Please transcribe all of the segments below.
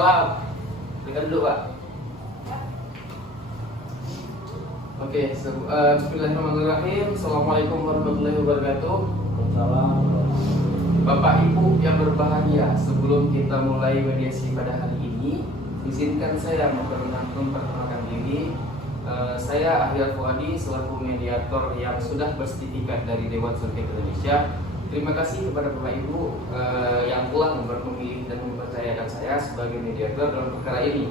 Waalaikumsalam. Berikan dulu, Pak. Oke, bismillahirrahmanirrahim. Assalamualaikum warahmatullahi wabarakatuh. Waalaikumsalam. Bapak Ibu yang berbahagia, sebelum kita mulai mediasi pada hari ini, izinkan saya memperkenalkan diri. Saya Ahyar Fuadi selaku mediator yang sudah bersertifikat dari Dewan Survei Indonesia. Terima kasih kepada Bapak Ibu yang telah memilih dan mempercayakan saya sebagai mediator dalam perkara ini.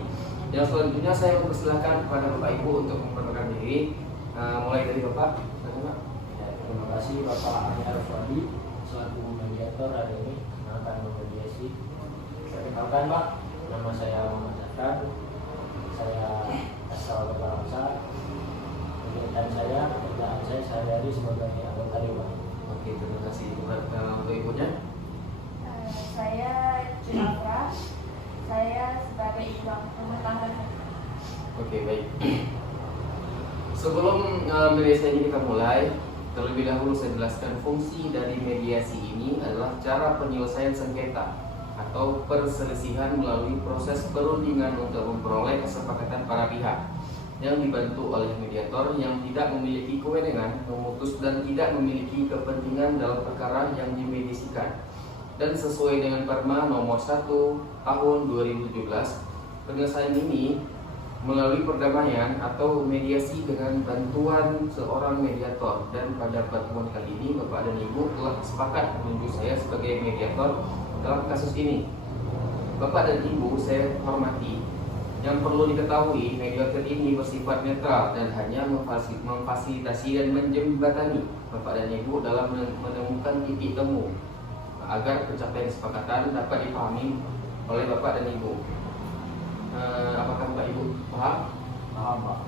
Yang selanjutnya saya mempersilahkan kepada Bapak Ibu untuk memperkenalkan diri. Mulai dari Bapak. Ya, terima kasih Bapak Ahyar Fuadi selaku mediator hari ini akan memediasi. Perkenalkan Pak, nama saya Muhammad Zafran. Saya asal Bangsa. Kegiatan saya, pekerjaan saya sehari-hari sebagai anggota dewan. Oke, terima kasih untuk ibunya. Saya Jenafra. Saya sebagai ibu rumah tangga. Oke, baik. Sebelum mediasi ini kita mulai, terlebih dahulu saya jelaskan fungsi dari mediasi ini adalah cara penyelesaian sengketa atau perselisihan melalui proses perundingan untuk memperoleh kesepakatan para pihak yang dibantu oleh mediator yang tidak memiliki kewenangan memutus dan tidak memiliki kepentingan dalam perkara yang dimediasikan. Dan sesuai dengan Perma nomor 1 tahun 2017, penyelesaian ini melalui perdamaian atau mediasi dengan bantuan seorang mediator. Dan pada pertemuan kali ini Bapak dan Ibu telah sepakat menunjuk saya sebagai mediator dalam kasus ini. Bapak dan Ibu saya hormati, yang perlu diketahui mediator ini bersifat netral dan hanya memfasilitasi dan menjembatani Bapak dan Ibu dalam menemukan titik temu agar pencapaian kesepakatan dapat dipahami oleh Bapak dan Ibu. Apakah Bapak Ibu paham? Paham Pak.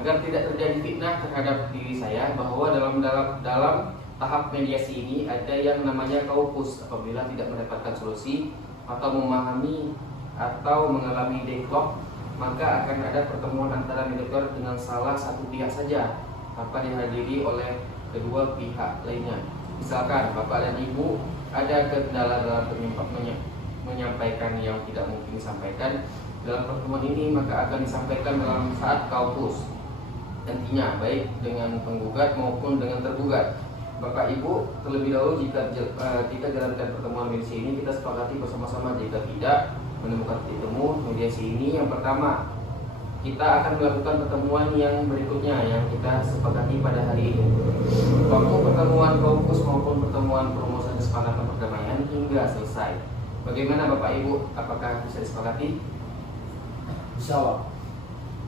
Agar tidak terjadi fitnah terhadap diri saya bahwa dalam tahap mediasi ini ada yang namanya kaukus apabila tidak mendapatkan solusi atau memahami atau mengalami deadlock, maka akan ada pertemuan antara mediator dengan salah satu pihak saja tanpa dihadiri oleh kedua pihak lainnya. Misalkan Bapak dan Ibu ada kendala dalam menyampaikan yang tidak mungkin disampaikan dalam pertemuan ini, maka akan disampaikan dalam saat kaukus nantinya, baik dengan penggugat maupun dengan tergugat. Bapak Ibu, terlebih dahulu jika jalankan pertemuan mediasi ini, kita sepakati bersama-sama jika tidak menemukan titik temu mediasi ini. Yang pertama, kita akan melakukan pertemuan yang berikutnya yang kita sepakati pada hari ini. Waktu pertemuan kaukus maupun pertemuan perumusan kesepakatan perdamaian hingga selesai. Bagaimana Bapak Ibu? Apakah bisa disepakati? Bisa Pak.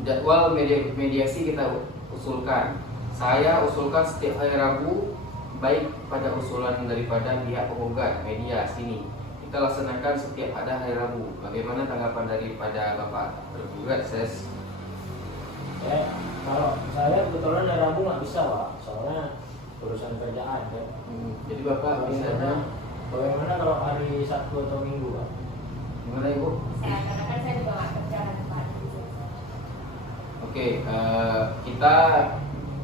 Jadwal mediasi kita usulkan. Saya usulkan setiap hari Rabu, baik pada usulan daripada pihak penggugat media sini. Kita laksanakan setiap ada hari Rabu. Bagaimana tanggapan daripada Bapak tergugat? Kalau saya kebetulan hari Rabu nggak bisa Pak, soalnya urusan kerjaan ya. Jadi Bapak bisa. Bagaimana kalau hari Sabtu atau Minggu Pak? Gimana Ibu? Karena kan saya juga nggak kerja Pak. Oke, kita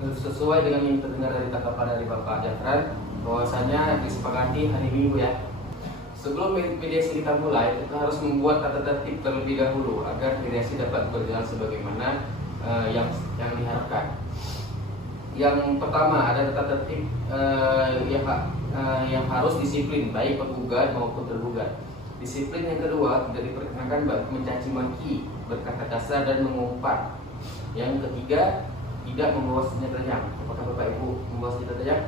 sesuai dengan yang terdengar dari tanggapan dari Bapak Jafran, bahwasanya disepakati hari Minggu ya. Sebelum mediasi kita mulai, kita harus membuat tata tertib terlebih dahulu agar mediasi dapat berjalan sebagaimana yang diharapkan. Yang pertama ada tata tertib yang harus disiplin baik penggugat maupun tergugat. Disiplin yang kedua tidak diperkenakan mencaci maki, berkata kasar dan mengumpat. Yang ketiga tidak membawa senjata tajam. Apakah Bapak Ibu membawa senjata tajam?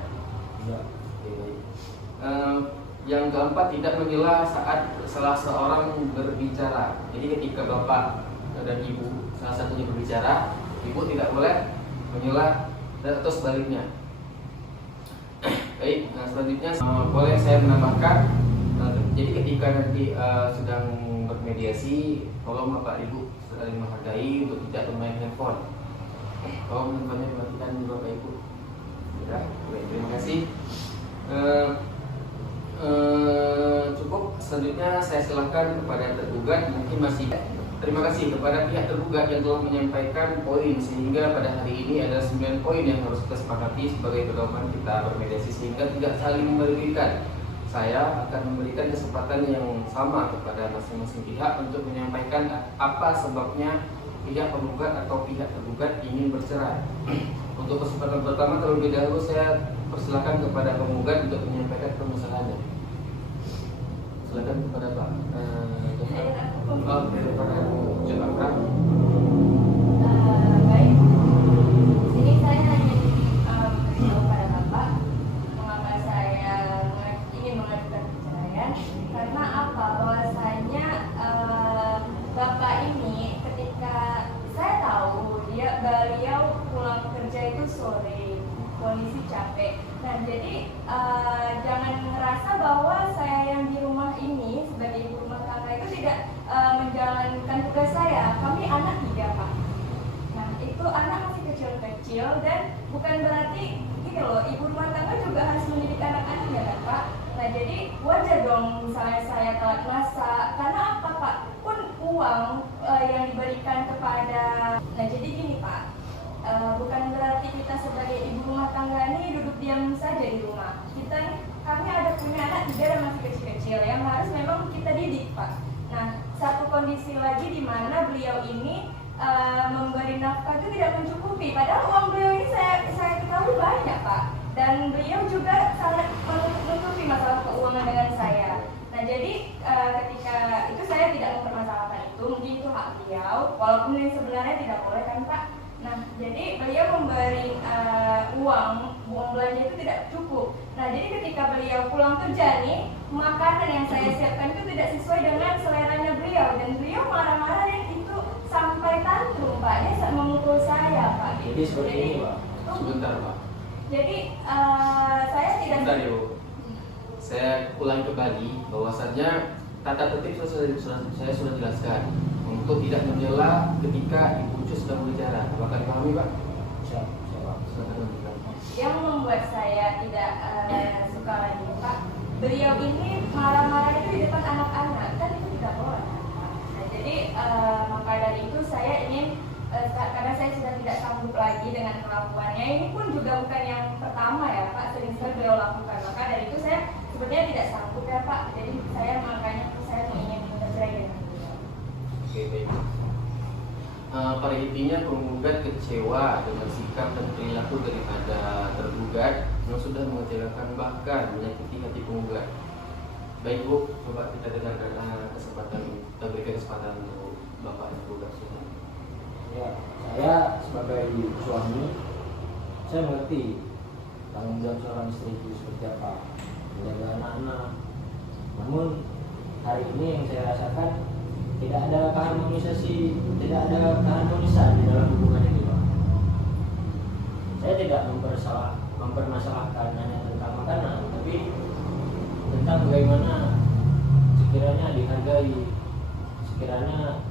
Tidak. Oke, baik. Yang keempat tidak menyela saat salah seorang berbicara. Jadi ketika Bapak dan Ibu salah satunya berbicara, Ibu tidak boleh menyela atau sebaliknya. Baik, selanjutnya boleh saya menambahkan, jadi ketika nanti sedang bermediasi, tolong Bapak Ibu saling menghargai untuk tidak bermain handphone. Tolong handphonenya dimatikan Bapak Ibu. Ya, baik, terima kasih. Cukup. Selanjutnya saya silakan kepada tergugat. Mungkin masih. Terima kasih kepada pihak tergugat yang telah menyampaikan poin, sehingga pada hari ini ada 9 poin yang harus kita sepakati sebagai pedoman kita bermediasi sehingga tidak saling merugikan. saya akan memberikan kesempatan yang sama kepada masing-masing pihak untuk menyampaikan apa sebabnya pihak penggugat atau pihak tergugat ingin bercerai. Untuk kesempatan pertama terlebih dahulu saya persilakan kepada penggugat untuk menyampaikan permasalahannya. Silakan kepada Pak. Kepada Jakarta. Baik, di sini saya hanya beritahu pada Bapak mengapa saya ingin mengajukan perceraian. Karena apa? Bahwasanya Bapak ini ketika saya tahu beliau pulang kerja itu sore, kondisi capek. Nah, jadi jangan ngerasa bahwa saya yang di rumah ini sebagai ibu rumah tangga itu tidak menjalankan tugas saya. Kami anak 3, Pak. Nah, itu anak masih kecil-kecil dan bukan berarti gitu loh, ibu rumah tangga juga harus mendidik anak-anaknya kan, Pak. Nah, jadi wajar dong misalnya saya telat masak. Karena apa, Pak? Pun uang yang diberikan kepada. Nah, jadi gini, Pak. Bukan berarti kita sebagai ibu rumah tangga ini duduk diam saja di rumah. Kami ada punya anak 3 dan masih kecil-kecil yang harus memang kita didik, Pak. Nah, satu kondisi lagi di mana beliau ini memberi nafkah itu tidak mencukupi. Padahal uang beliau ini saya ketahui banyak, Pak. Dan beliau juga sangat menutupi masalah keuangan dengan saya. Nah, jadi ketika itu saya tidak mempermasalahkan itu, mungkin itu hak beliau. Walaupun ini sebenarnya tidak boleh kan, Pak. Nah, jadi beliau memberi uang belanja itu tidak cukup. Nah, jadi ketika beliau pulang kerja nih, makanan yang saya siapkan itu tidak sesuai dengan seleranya beliau. Dan beliau marah-marah dan itu sampai tantrum, Pak. Dia memukul saya, Pak. Jadi seperti ini, Pak. Sebentar, Pak. Jadi saya tidak. Sebentar, yuk. Saya ulangi kembali bahwasannya tata tertib saya sudah jelaskan untuk tidak menyela ketika Ibu Ucu sedang berbicara. Apakah dipahami, Pak? Siap. Yang membuat saya tidak suka lagi, Pak, beliau ini marah-marah itu di depan anak-anak, kan itu tidak boleh, Pak. Nah, jadi maka dari itu saya ingin karena saya sudah tidak sanggup lagi dengan kelakuannya. Ini pun juga bukan yang pertama ya, Pak, sering sekali beliau lakukan. Maka dari itu saya sebenarnya tidak sanggup ya, Pak. Jadi makanya saya ingin bercerai dengan beliau. Oke, baik. Pada intinya penggugat kecewa dengan sikap dan perilaku daripada tergugat yang sudah mengecewakan bahkan menyakiti hati penggugat. Baik, Bu, coba kita dengarkan kita berikan kesempatan untuk Bapak tergugat. Ya, saya sebagai suami, saya mengerti tanggung jawab seorang istri itu seperti apa, menjaga anak-anak. Namun hari ini yang saya rasakan tidak ada keharmonisan di dalam hubungan ini, Pak. Saya tidak mempermasalahkan hanya tentang makanan, tapi tentang bagaimana sekiranya dihargai, sekiranya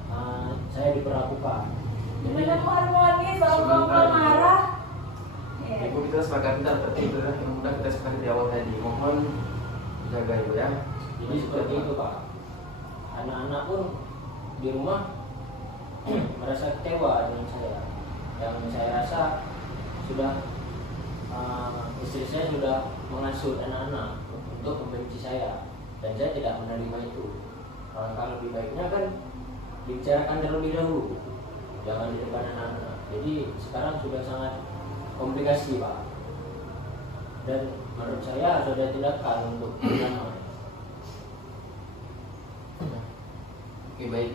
saya diperlakukan. Gimana harmonis kalau marah? Ibu, kita sepakat tertib yang mudah kita sepakat di awal tadi. Mohon jaga, Ibu, ya. Jadi seperti itu, Pak. Anak-anak pun di rumah merasa kecewa dengan saya. Yang saya rasa sudah istri saya sudah menghasut anak-anak untuk membenci saya, dan saya tidak menerima itu. Alangkah lebih baiknya kan dibicarakan terlebih dahulu, jangan di depan anak-anak. Jadi sekarang sudah sangat komplikasi, Pak. Dan menurut saya harus ada tindakan untuk berdamai. Oke, baik.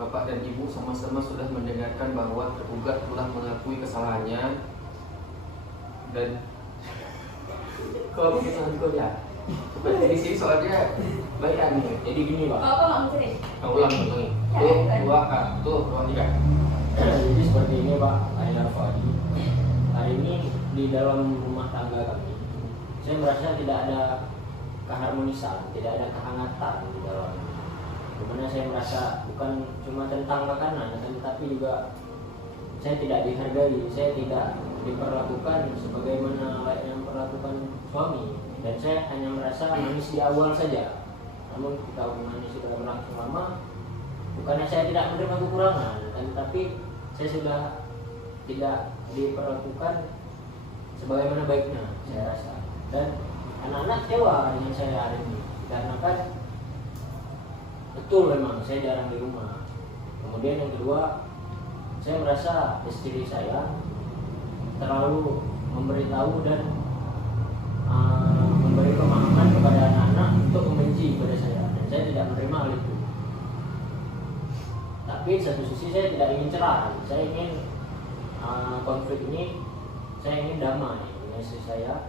Bapak dan Ibu sama-sama sudah mendengarkan bahwa tergugat telah mengakui kesalahannya dan kalau begitu handphone ya. Di sini soalnya banyak nih. Jadi gini, Pak. Bapak mau sering? Ulang dulu. Tuh, 2, tuh, 3. Jadi seperti ini, Pak Ainur Fadi. Hari ini di dalam rumah tangga kami, saya merasa tidak ada keharmonisan, tidak ada kehangatan di dalam. Dimana saya merasa bukan cuma tentang makanan, tetapi juga saya tidak dihargai, saya tidak diperlakukan sebagaimana layaknya memperlakukan suami. Dan saya hanya merasa manis di awal saja. Namun ketika hubungan ini sudah berlangsung lama, bukannya saya tidak menerima kekurangan, tetapi saya sudah tidak diperlakukan sebagaimana baiknya, saya rasa. Dan anak-anak kecewa dengan saya hari ini karena kan betul memang saya jarang di rumah. Kemudian yang kedua, saya merasa istri saya terlalu memberitahu dan memberi pemahaman kepada anak-anak untuk membenci kepada saya, dan saya tidak menerima hal itu. Tapi satu sisi saya tidak ingin cerai, saya ingin konflik ini, saya ingin damai dengan istri saya,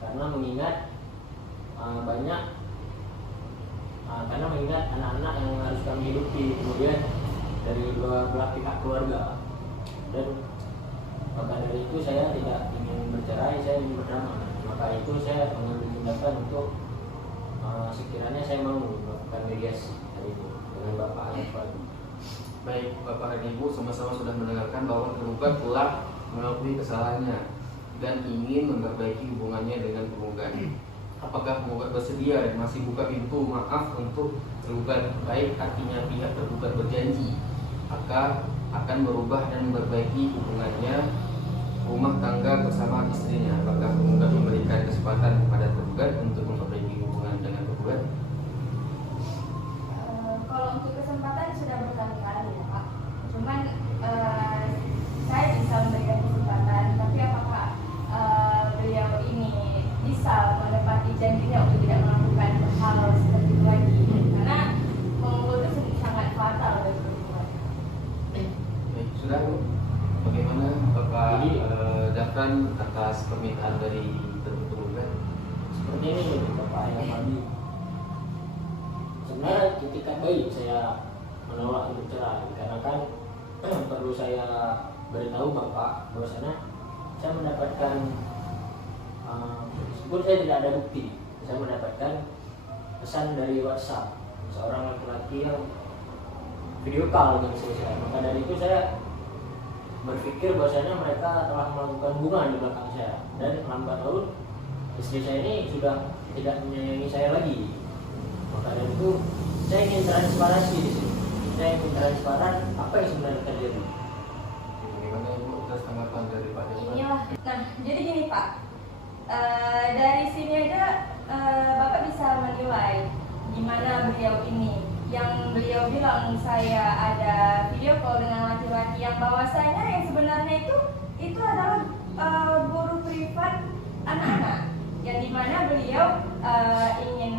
karena mengingat karena mengingat anak-anak yang harus kami hidupi, kemudian dari dua belah pihak keluarga. Dan maka dari itu saya tidak ingin bercerai, saya ingin berdamai. Maka itu saya mengambil tindakan untuk sekiranya saya mau melakukan mediasi hari ini dengan Bapak Arifan. Baik, Bapak dan Ibu sama-sama sudah mendengarkan bahwa tergugat telah mengakui kesalahannya dan ingin memperbaiki hubungannya dengan penggugat. Apakah penggugat bersedia dan masih buka pintu maaf untuk tergugat? Baik, artinya pihak tergugat berjanji akan berubah dan memperbaiki hubungannya rumah tangga bersama istrinya. Apakah penggugat memberikan kesempatan kepada tergugat untuk memperbaiki hubungan dengan penggugat? Kalau untuk kesempatan sudah berkali-kali ya Pak. Cuman saya bisa memberikan kesempatan, tapi apakah beliau ini bisa menepati janjinya untuk tidak melakukan hal seperti itu lagi? Karena mengumpul itu sangat fatal bagi perempuan. Baik, sudah. Bagaimana Bapak Dafran atas permintaan dari tergugat? Seperti ini Bapak Arifan. Sebenarnya itikat baik saya menolak untuk cerai, karena kan perlu saya beritahu Bapak bahwasanya saya mendapatkan meskipun saya tidak ada bukti, saya mendapatkan pesan dari WhatsApp seorang laki-laki yang video call dengan istri saya. Maka dari itu saya berpikir bahwasanya mereka telah melakukan hubungan di belakang saya, dan lambat laun istri saya ini sudah tidak menyayangi saya lagi. Maka dari itu saya ingin transparansi di sini. Saya ingin transparan apa yang sebenarnya terjadi. Bagaimana Ibu atas tanggapan dari Pak Dafran? Inilah. Nah, jadi gini Pak, dari sini aja Bapak bisa menilai gimana beliau ini. Yang beliau bilang saya ada video call dengan laki-laki yang bahwasanya yang sebenarnya itu adalah guru privat anak-anak, yang dimana beliau ingin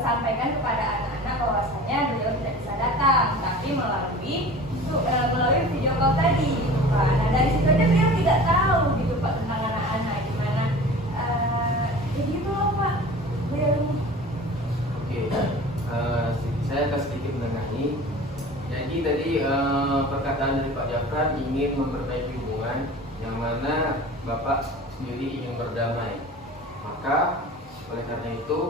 sampaikan kepada anak-anak bahwasanya beliau tidak bisa datang, tapi melalui video call tadi, gitu Pak. Nah dari situ aja beliau tidak tahu gitu Pak tentang anak-anak gimana. Jadi gitu loh Pak, beliau ini. Oke, saya akan sedikit menengahi. Jadi tadi perkataan dari Pak Dafran ingin memperbaiki hubungan, yang mana Bapak sendiri ingin berdamai. Maka oleh karena itu,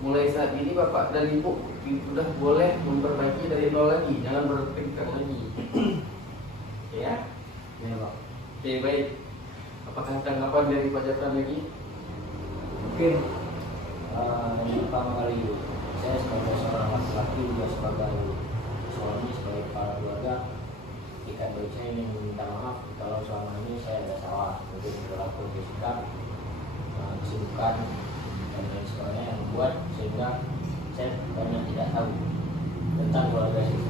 mulai saat ini Bapak dan Ibu sudah boleh memperbaiki dari nol lagi, jangan bertingkat lagi. Ya, Ya Pak. oke baik. Apakah tanggapan dari Pak Dafran lagi? Mungkin yang pertama kali saya sebagai seorang laki-laki, juga sebagai suami, sebagai kepala keluarga, ikat baik saya ingin meminta maaf kalau selama ini saya ada salah, mungkin berlaku bersikap, kesibukan dan lain sebagainya yang membuat sehingga saya banyak tidak tahu tentang keluarga saya.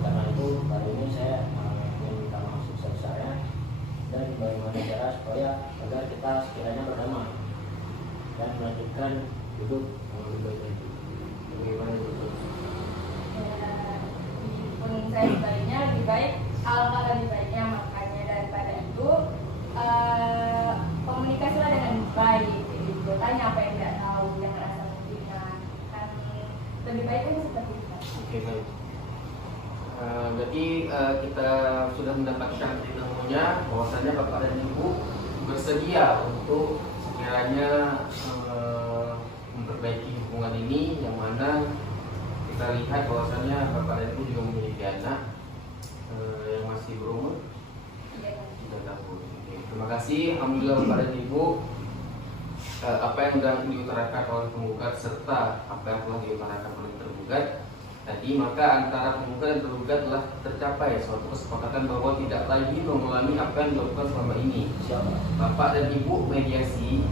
Karena itu hari ini saya ingin minta maaf sebesar-besarnya, dan bagaimana cara supaya agar kita sekiranya berdamai dan melanjutkan hidup yang lebih baik lagi. Bagaimana itu? Pun saya sebaliknya lebih baik, alangkah lebih baiknya makanya daripada itu komunikasilah dengan baik. Jadi tanya apa yang tidak tahu, jangan asal menghina. Kan lebih baik kan seperti itu. Oke baik. Berarti kita sudah mendapatkan ilmunya bahwasannya Bapak dan Ibu bersedia untuk sekiranya memperbaiki hubungan ini, yang mana kita lihat bahwasannya Bapak dan Ibu juga memiliki anak yang masih berumur 3 tahun. Oke, terima kasih. Alhamdulillah Bapak dan Ibu, apa yang sudah diutarakan oleh penggugat serta apa yang telah diutarakan oleh tergugat tadi, maka antara penggugat dan tergugat telah tercapai suatu kesepakatan bahwa tidak lagi mengulangi apa yang dilakukan selama ini. Siapa? Bapak dan Ibu mediasi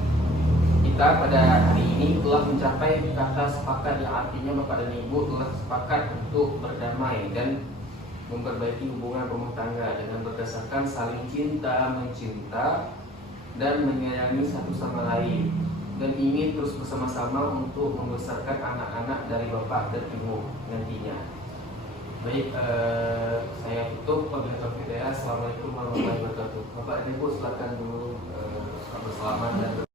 itu kita pada hari ini telah mencapai kata sepakat, yang artinya Bapak dan Ibu telah sepakat untuk berdamai dan memperbaiki hubungan rumah tangga dengan berdasarkan saling cinta, mencinta, dan menyayangi satu sama lain, dan ingin terus bersama-sama untuk membesarkan anak-anak dari Bapak dan Ibu nantinya. Baik, saya tutup. Assalamualaikum warahmatullahi wabarakatuh. Bapak dan Ibu silakan dulu berselamat dan